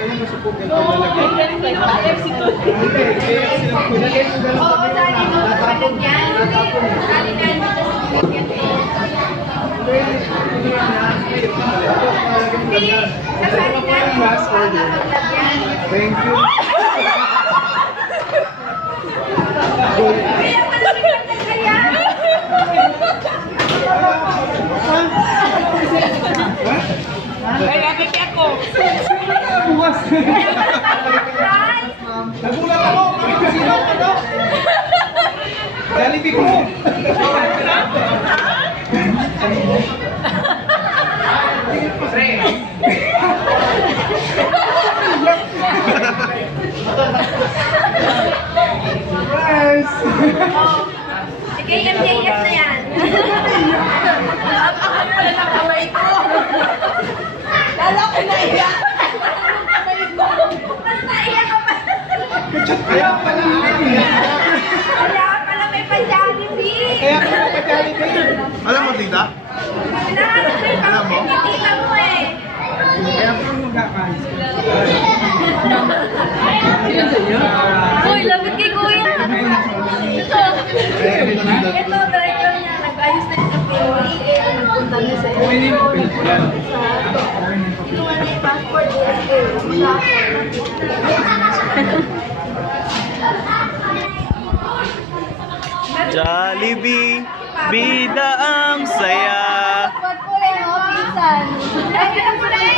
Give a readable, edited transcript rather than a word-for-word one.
Kaya masupog yung paglalagyan. Oo, sali mo sa palagyan. Hindi, kasali na yung palagyan. Thank you. Kaya pala kaya. Kaya kaya ako. Bukas. Nagulat ako. Sino ka daw? Jollibee ko. Surprise! Sige, MJF na yan. Napakal pala ng kamay ko. Lalo ko na iyak. Kamay ko. Mas naiyak ka pa. Kaya pala Kaya pala may pa-Jollibee. Kaya pala pa Jollibee. Alam mo, tita? Lahat may Alam mo? pagkikita mo eh. Kaya pala magkakain. Uy, labot kay kuya. Ito, driver niya. Nag-ayos na yung POE. Nagpunta niya sa iyo. Kinuha na yung passport. Jollibee, bida ang saya. Pag po rin, pinsan. Ay, pinsan.